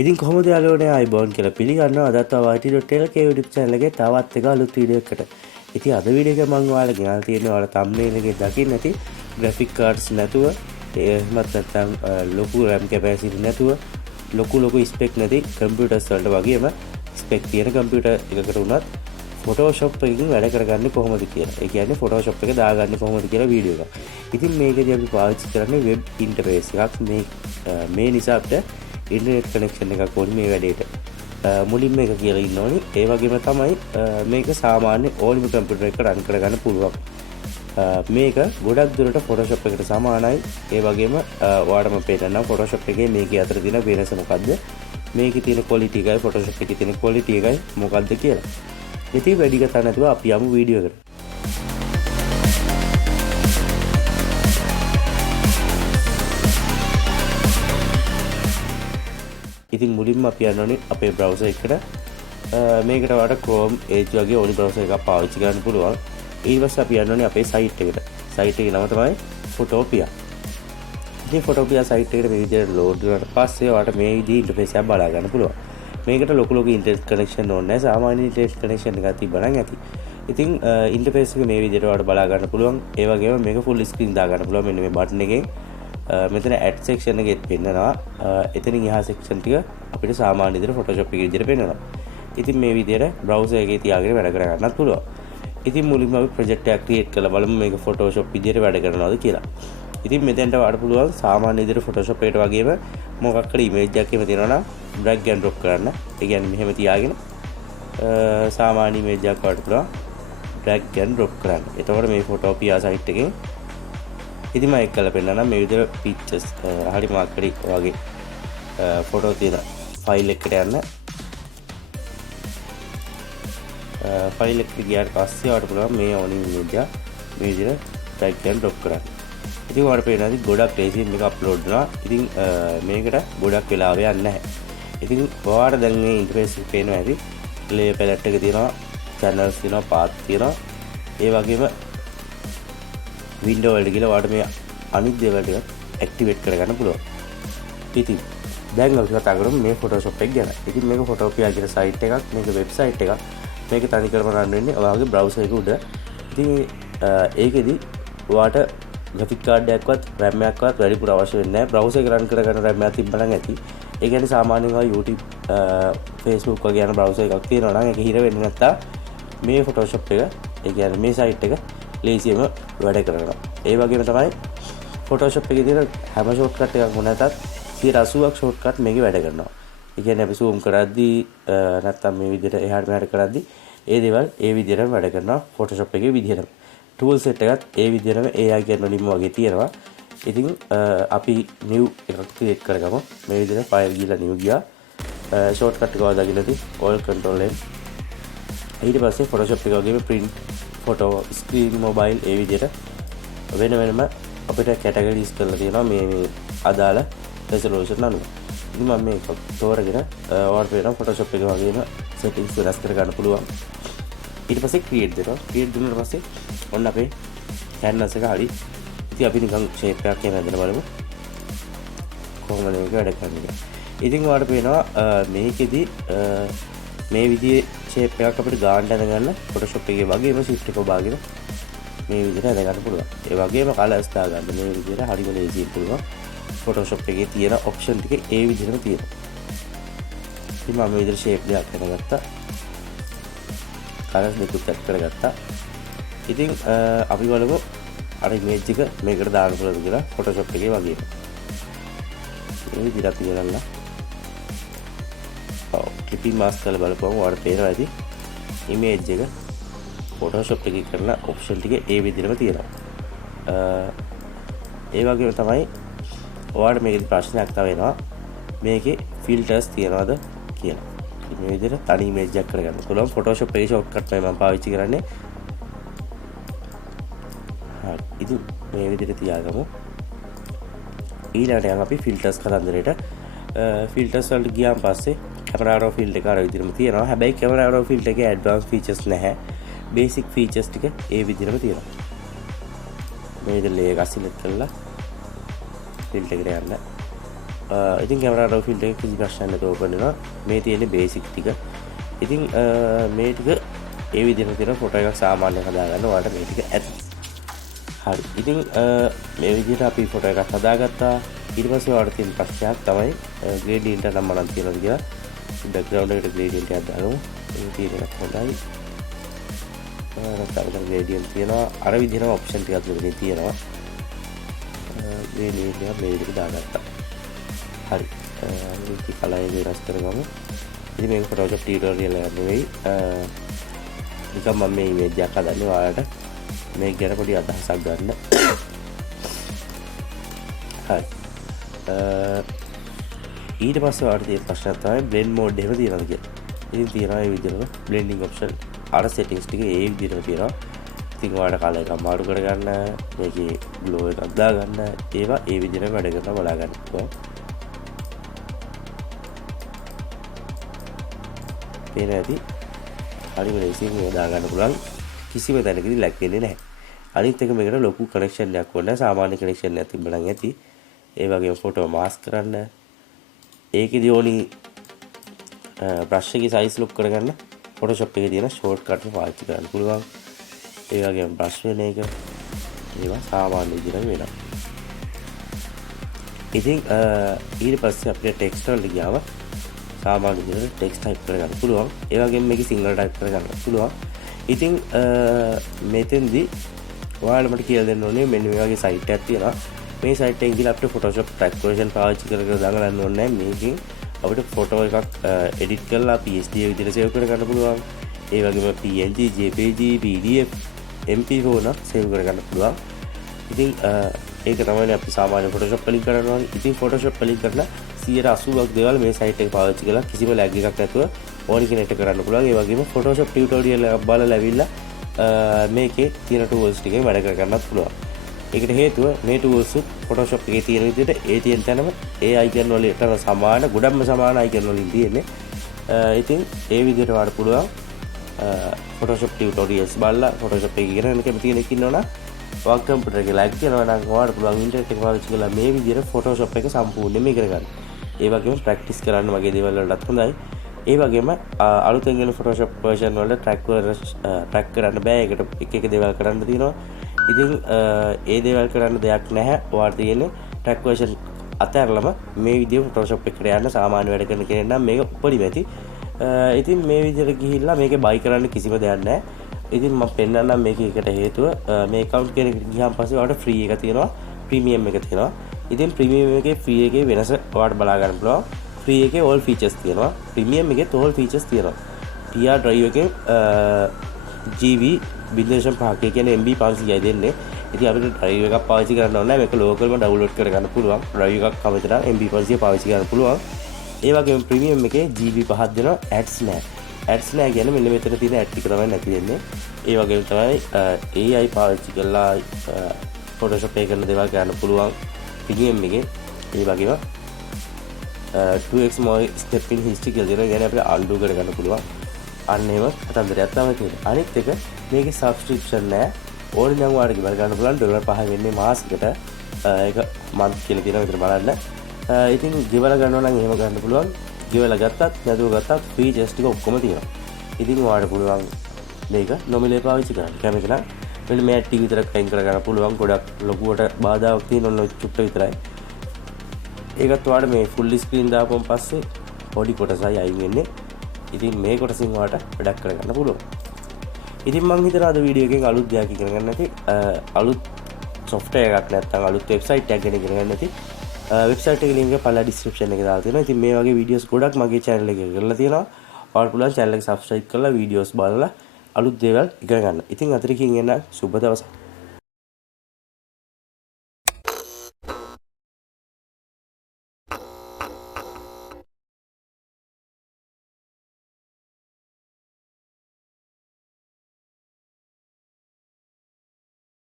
ඉතින් කොහොමද යාළුවනේ ආයිබෝන් කියලා පිළිගන්නවා අදත් YT.lk YouTube channel එකේ තවත් එක අලුත් වීඩියෝ එකකට. ඉතින් අද වීඩියෝ එක මම ඔයාලට ගෙනල්ලා තියෙන්නේ ඔයාලා thumbnail එකේ දකින්න ඇති graphic cards නැතුව එහෙමත් නැත්නම් ලොකු RAM capacity නැතුව ලොකු spec නැති computers වලට වගේම spec තියෙන computer එකකට උනත් Photoshop එකකින් වැඩ කරගන්නේ කොහොමද කියලා. ඒ කියන්නේ Photoshop එක දාගන්නේ කොහොමද කියලා වීඩියෝ එකක්. ඉතින් මේකදී අපි පාවිච්චි කරන්නේ web interface එකක්. මේ නිසා අපිට ඉන්ටර්නෙට් කනෙක්ෂන් එකක් ඕනේ මේ වැඩේට. මුලින්ම එක කියලා ඉන්න ඕනේ. ඒ වගේම තමයි මේක සාමාන්‍ය ඕනිම කම්පියුටර් එකක රන් කරගන්න පුළුවන්. මේක ගොඩක් දුරට Photoshop එකට සමානයි. ඒ වගේම ඔයාලටම පේනවා Photoshop එකේ මේකේ අතර තියෙන වෙනස මොකද්ද? මේකේ තියෙන quality එකයි Photoshop එකේ තියෙන quality එකයි මොකද්ද කියලා. ඉතින් වැඩි කතා නැතුව අපි යමු වීඩියෝ එකට. ඉතින් මුලින්ම අපි යන්න ඕනේ අපේ browser එකට. මේකට ඔයාලට Chrome Edge වගේ ඕනි browser එකක් පාවිච්චි කරන්න පුළුවන්. ඊට පස්සේ අපි යන්න ඕනේ අපේ site එකට. site එකේ නම තමයි Photopia. ඉතින් Photopia site එකට මේ විදිහට load වුණාට පස්සේ ඔයාලට මේ විදිහේ interface එකක් බලා ගන්න පුළුවන්. මේකට ලොකු internet connection ඕනේ නැහැ. සාමාන්‍ය internet connection එකක් තිබ්බනම් ඇති. ඉතින් interface එක මේ විදිහට ඔයාලට බලා ගන්න පුළුවන්. ඒ වගේම මේක full screen දා ගන්න පුළුවන් මෙන්න මේ button එකෙන්. මෙතන add section එකෙත් පෙන්නනවා. එතනින් එහා section ටික අපිට සාමාන්‍ය විදිහට Photoshop එකේ විදිහට පෙන්නනවා. ඉතින් මේ විදිහට browser එකේ තියාගෙන වැඩ කර ගන්නත් පුළුවන්. ඉතින් මුලින්ම අපි project එකක් create කරලා බලමු මේක Photoshop විදිහට වැඩ කරනවද කියලා. ඉතින් මෙතෙන්ට වඩා පුළුවන් සාමාන්‍ය විදිහට Photoshop එකට වගේම මොකක් හරි image එකක් එහෙම තියෙනවා නම් drag and drop කරන්න. ඒ කියන්නේ මෙහෙම තියාගෙන සාමාන්‍ය image එකක් වඩා පුළුවන් drag and drop කරන්න. එතකොට මේ Photopia site එකෙන් ඉතින් මම එක් කළා පෙන්නනවා මේ විදිහට pictures හරි මාක් කරි වගේ ෆොටෝ තියෙන ෆයිල් එකකට යන්න. ෆයිල් එකට ගියාට පස්සේ ඔයාලට පුළුවන් මේ ඕනි image එක මේ විදිහට drag and drop කරන්න. ඉතින් ඔයාලට පේනවා ගොඩක් ලේසියෙන් මේක අප්ලෝඩ් වෙනවා. ඉතින් මේකට ගොඩක් වෙලාව යන්නේ නැහැ. ඉතින් ඔයාලට දැන් මේ ඉන්ටර්ෆේස් එක පේනවා ඇති. layer palette එක තියෙනවා, channels තියෙනවා, path තියෙනවා. ඒ වගේම window වලට ගිහලා ඔයාලට මේ අනිත් දේවල් ටික ඇක්ටිවේට් කරගන්න පුළුවන්. ඉතින් දැන් අපි කතා කරමු මේ Photoshop එක ගැන. ඉතින් මේක Photopia කියන site එකක්, මේක website එකක්. මේක තනිකරම run වෙන්නේ ඔයාගේ browser එක උඩ. ඉතින් ඒකෙදි ඔයාලට graphic card එකක්වත් RAM එකක්වත් වැඩිපුර අවශ්‍ය වෙන්නේ නැහැ. browser එක run කරගන්න RAM එකක් තිබ්බනම් ඇති. ඒ කියන්නේ සාමාන්‍යයෙන් ඔය YouTube Facebook වගේ යන browser එකක් තියෙනවා නම් ඒක හිර වෙන්නේ නැත්නම් මේ Photoshop එක, ඒ කියන්නේ මේ site එක ලේසියෙම වැඩ කරනවා. ඒ වගේම තමයි Photoshop එකේ තියෙන හැම shortcut එකක්ම නැතත් 80ක් shortcut මේකේ වැඩ කරනවා. ඒ කියන්නේ අපි zoom කරද්දී නැත්තම් මේ විදිහට එහාට මෙහාට කරද්දී ඒ දේවල් ඒ විදිහටම වැඩ කරනවා Photoshop එකේ විදිහටම. tool set එකත් ඒ විදිහටම AI කියන වලින්ම වගේ තියෙනවා. ඉතින් අපි new එකක් create කරගමු. මේ විදිහට file ගිහලා new ගියා. shortcut එක වදාගෙන ඉතින් all control M. ඊට පස්සේ Photoshop එක වගේම print photo screen mobile ඒ විදිහට වෙනම අපිට categories කරලා තියෙනවා මේ අදාළ resolution අනුව. ඉතින් මම මේක තෝරගෙන ඔයාලට වෙන Photoshop එක වගේම settings වෙනස් කර ගන්න පුළුවන්. ඊට පස්සේ create දෙනවා. create දුන්නාට පස්සේ ඔන්න අපේ canvas එක හරි. ඉතින් අපි නිකන් shape එකක් එහෙම හදලා බලමු. කොහොමද මේක වැඩ කරන්නේ. ඉතින් ඔයාලට පේනවා මේකෙදි මේ විදිහේ shape එකක් අපිට ගන්න දැනගන්න Photoshop එකේ වගේම shift එක ඔබාගෙන මේ විදිහට හදගන්න පුළුවන්. ඒ වගේම colors දාගන්න මේ විදිහට හරිම ලේසියෙන් පුළුවන්. Photoshop එකේ තියෙන option ටික ඒ විදිහටම තියෙනවා. ඉතින් මම මේ විදිහට shape දෙකක් කරගත්තා. colors දෙකක් set කරගත්තා. ඉතින් අපි බලමු අර image එක මේකට දාන්න පුළුවන්ද කියලා Photoshop එකේ වගේම. මේ විදිහට අපි ගලලා clipping mask කරලා බලපුවම ඔයාලට පේනවා ඇති image එක Photoshop එකේ කරන option ටික ඒ විදිහටම තියෙනවා. ඒ වගේම තමයි ඔයාලට මේකේ ප්‍රශ්නයක් තව එනවා. මේකේ filters තියනවද කියලා. මේ විදිහට තනි image එකක් කරගන්න පුළුවන්. Photoshop එකේ shortcut එක මම පාවිච්චි කරන්නේ. හරි. ඉතින් මේ විදිහට තියාගමු. ඊළඟට යන් අපි filters කතන්දරේට filters වලට ගියාන් පස්සේ camera raw field එක අර විදිහටම තියෙනවා. හැබැයි camera raw field එකේ advanced features නැහැ. basic features ටික ඒ විදිහටම තියෙනවා. මේ විදිහට layer එක select කරලා filter එකට යන්න. ඉතින් කැමරා රව් ෆිල්ටර් එක කිසි ප්‍රශ්නයක් නැතුව ඕපන් වෙනවා. මේ තියෙන්නේ බේසික් ටික. ඉතින් මේ ටික ඒ විදිහට තියෙන ෆොටෝ එකක් සාමාන්‍යයෙන් හදාගන්න ඔයාලට මේ ටික ඇති. හරි. ඉතින් මේ විදිහට අපි ෆොටෝ එකක් හදාගත්තා. ඊට පස්සේ ඔයාලට තියෙන ප්‍රශ්නයක් තමයි ග්‍රේඩියන්ට් එක නම් මනම් තියනවාද කියලා. බෑග්ග්‍රවුන්ඩ් එකට ග්‍රේඩියන්ට් එකක් දාගමු. ඒක තියෙන එක හොඳයි. නැත්නම් ග්‍රේඩියන්ට් තියනවා. අර විදිහටම ඔප්ෂන් ටිකක් මෙතන තියෙනවා. ග්‍රේඩියන්ට් එක මේ විදිහට දාගත්තා. හරි. මේක කලර් එක වෙනස් කරගමු. ඉතින් මේක Photoshop ටියුටෝරියල් එකක් නෙවෙයි. නිකන් මම මේ ඉමේජ් එකක් හදන්නේ ඔයාලට මේක ගැන පොඩි අදහසක් ගන්න. හරි. ඊට පස්සේ ඔයාලට තියෙන ප්‍රශ්නයක් තමයි blend mode එහෙම තියනවද කියලා. ඉතින් තියනවා මේ විදිහට blending option අර settings ටික ඒ විදිහට තියෙනවා. ඉතින් ඔයාලට කලර් එක මාරු කරගන්න, මේකේ glow එකක් දාගන්න, ඒවා ඒ විදිහට වැඩ කරනවා බලා ගන්න පුළුවන්. පේන ඇති. හරිම ලේසියෙන් මේක දාගන්න පුළුවන්. කිසිම තැනකදී ලැග් වෙන්නේ නැහැ. අනිත් එක මේකට ලොකු කනෙක්ෂන් එකක් ඕනේ. සාමාන්‍ය කනෙක්ෂන් එකක් තිබ්බනම් ඇති. ඒ වගේම ෆොටෝ මාස්ක් කරන්න. ඒකෙදි ඕනි බ්‍රෂ් එකේ සයිස් ලොක් කරගන්න Photoshop එකේ තියෙන ෂෝට් කට් එක පාවිච්චි කරන්න පුළුවන්. ඒ වගේම බ්‍රෂ් වෙන එක ඒවා සාමාන්‍ය විදිහට වෙනවා. ඉතින් ඊට පස්සේ අපිට ටෙක්ස්ට් වලට ගියාම සාමාන්‍ය විදිහට ටෙක්ස්ට් ටයිප් කරගන්න පුළුවන්. ඒ වගේම මේකේ සිංගල් ටයිප් කරගන්න පුළුවන්. ඉතින් මෙතෙන්දී ඔයාලා මට කියලා දෙන්න ඕනේ මෙන්න මේ වගේ සයිට් එකක් තියෙනවා. මේ සයිට් එකෙන් ගිහලා අපිට Photoshop track version පාවිච්චි කර දාගන්න ඕනේ නැහැ. මේකෙන් අපිට ෆොටෝ එකක් එඩිට් කරලා PSD විදිහට සේව් කරගන්න පුළුවන්. ඒ වගේම PNG, JPG, PDF, MP4 නම් සේව් කරගන්න පුළුවන්. ඉතින් ඒක තමයි අපි සාමාන්‍ය Photoshop වලින් කරනවා. ඉතින් Photoshop වලින් කරලා 180ක් දේවල් මේ සයිට් එක පාවිච්චි කරලා කිසිම ලැග් එකක් නැතුව ඕනි කෙනෙක්ට කරන්න පුළුවන්. ඒ වගේම Photoshop ටියුටෝරියල් එකක් බලලා ලැබිලා මේකේ තියෙන tools ටිකෙන් වැඩ කර ගන්නත් පුළුවන්. ඒකට හේතුව මේ tools Photoshop එකේ තියෙන විදිහට ඒ තියෙන තැනම ඒ icon වලට සමාන, ගොඩක්ම සමාන icon වලින් තියෙන්නේ. ඉතින් ඒ විදිහට වඩ පුළුවන් Photoshop tutorials බලලා Photoshop එක ඉගෙන ගන්න කැමති කෙනෙක් ඉන්නවනම් ඔයාගේ කම්පියුටර් එකේ ලැග් තියෙනවා නම් ඔයාලට පුළුවන් ඉන්ටර්නෙට් එක පාවිච්චි කරලා මේ විදිහට Photoshop එක සම්පූර්ණයෙන්ම ඉගෙන ගන්න. ඒ වගේම ප්‍රැක්ටිස් කරන්න වගේ දේවල් වලටත් හොඳයි. ඒ වගේම අලුතෙන් එන Photoshop version වල track කරන්න බෑ. ඒකට එක දේවල් කරන්න තියෙනවා. ඉතින් ඒ දේවල් කරන්න දෙයක් නැහැ. ඔයාලට තියෙන්නේ track version අතහැරලම මේ විදිහේ Photoshop එකට යන්න සාමාන්‍ය වැඩ කරන කෙනෙක් නම් මේක උපරිම ඇති. ඉතින් මේ විදිහට ගිහිල්ලා මේකේ buy කරන්න කිසිම දෙයක් නැහැ. ඉතින් මම පෙන්නන්නම් මේකේකට හේතුව මේ account එකකට ගියාන් පස්සේ ඔයාලට free එක තියෙනවා, premium එක තියෙනවා. ඉතින් premium එකේ free එකේ වෙනස ඔයාලට බලා ගන්න පුළුවන්. free එකේ all features තියෙනවා, premium එකේ all features තියෙනවා. TR drive එකේ GB 0.5 කියන්නේ MB 500යි දෙන්නේ. ඉතින් අපිට drive එකක් පාවිච්චි කරන්න ඕනේ නැහැ. මේක localම download කරගන්න පුළුවන්. drive එකක් කැමති නම් MB 500 පාවිච්චි කරන්න පුළුවන්. ඒ වගේම premium එකේ GB 5ක් දෙනවා, ads නැහැ. ads නැහැ කියන්නේ මෙන්න මෙතන තියෙන ad ටික තමයි නැති වෙන්නේ. ඒ වගේම තමයි AI පාවිච්චි කරලා Photoshop එකේ කරන දේවල් කරන්න පුළුවන් premium එකේ. ඒ වගේම 2x more step in history කියලා දෙනවා. يعني අපිට undo කරගන්න පුළුවන්. අන්න ඒව කතන්දරයක් තමයි තියෙන්නේ. අනිත් එක මේකේ subscription නැහැ. ඕනේ නම් ඔයාලට ගෙවල් ගන්න පුළුවන් $5 වෙන්නේ මාසෙකට. ඒක month කියලා තියෙනවා විතර බලන්න. ඉතින් ගෙවල ගන්නවා නම් එහෙම ගන්න පුළුවන්. ගෙවල ගත්තත් නැතුව ගත්තත් features ටික ඔක්කොම තියෙනවා. ඉතින් ඔයාලට පුළුවන් මේක නොමිලේ පාවිච්චි කරන්න. කැමති නම් මෙන්න මේ ටික විතරක් අයින් කරගන්න පුළුවන්. ගොඩක් ලොකුවට බාධාවක් තියෙන ඔන්න චුට්ට විතරයි. ඒකත් ඔයාලට මේ full screen දාපුවම පස්සේ පොඩි කොටසයි අයින් වෙන්නේ. ඉතින් මේ කොටසින් ඔයාලට වැඩක් කරගන්න පුළුවන්. ඉතින් මම හිතනවා අද වීඩියෝ එකෙන් අලුත් දෙයක් ඉගෙන ගන්න නැති අලුත් software එකක් නැත්නම් අලුත් website එකක් ගැන ඉගෙන ගන්න නැති website එකේ link එක පළල description එකේ දාලා තියෙනවා. ඉතින් මේ වගේ videos ගොඩක් මගේ channel එකේ කරලා තියෙනවා. ඔයාලට පුළුවන් channel එක subscribe කරලා videos බලලා අලුත් දේවල් ඉගෙන ගන්න. ඉතින් අතරින් එන්න සුබ දවසක්.